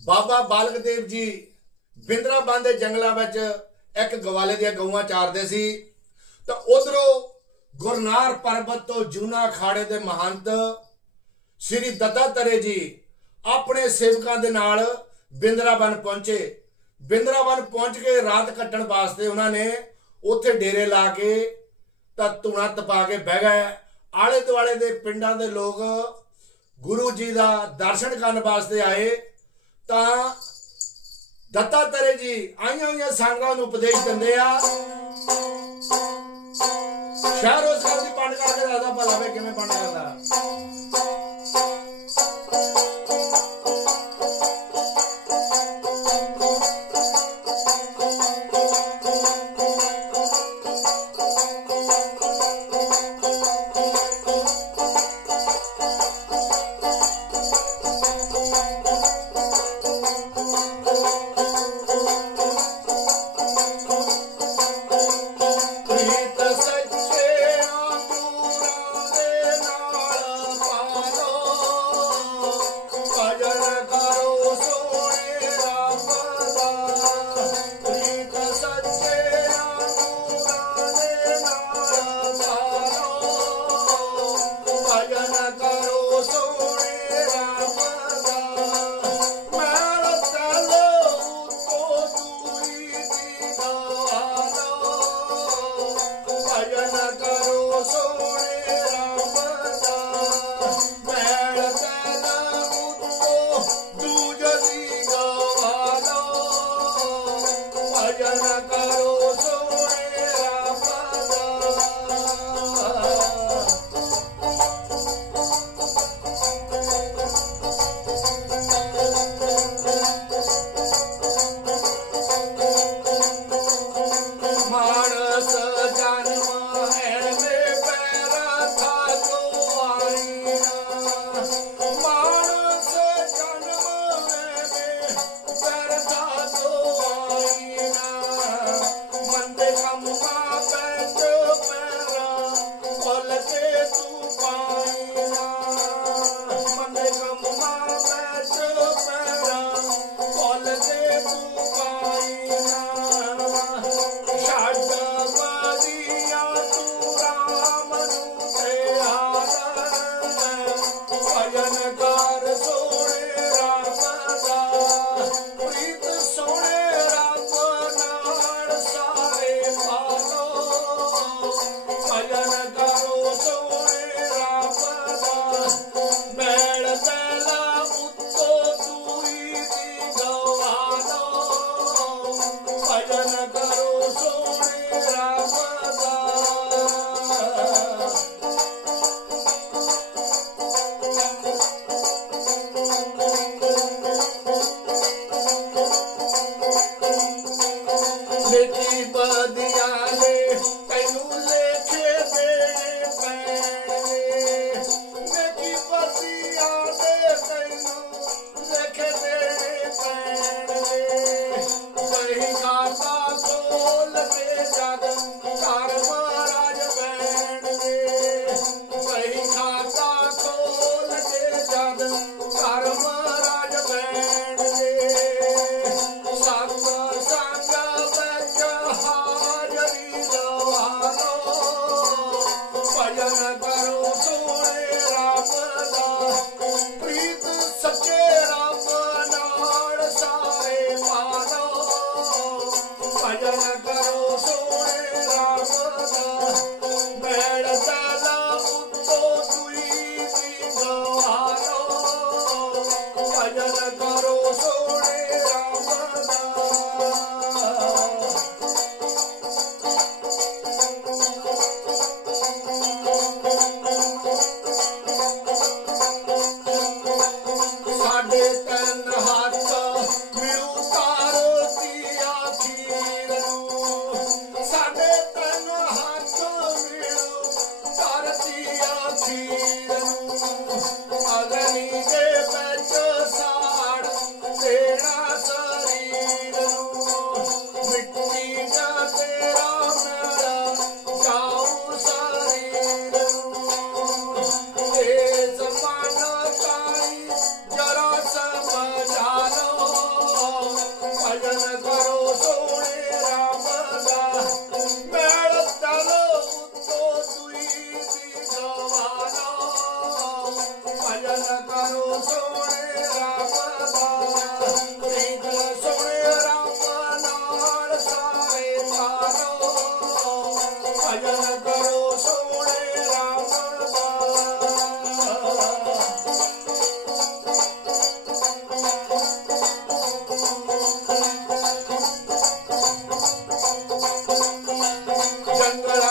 बाबा बालक देव जी बिंद्राबन के जंगलों में एक गवाले दियां गऊआं चारदे सी। तो उधरों गुरनार पर्वत तो जूना अखाड़े के महंत श्री दत्तात्रेय जी अपने सेवकों के नाल बिंद्राबन पहुंचे। बिंद्राबन पहुंच के रात कट्टण वास्ते उन्होंने उत्थे डेरे ला के धूणा तपा के बह गए। आले दुआले दे पिंडां दे लोग गुरु जी का दर्शन करने वास्ते आए। तो दत्तात्रेय जी आईया हुई संगतां नूं उपदेश दिंदे आ, शहरों साहब की पंड करके दादा भला वे किवें पंड करदा। भजन करो सोने राम दा मेल चलो तो तुई दी जवाना भजन करो सोने राम दा प्रीत सोने राम नाल सारे तारो भजन करो सोने राम दा जंगल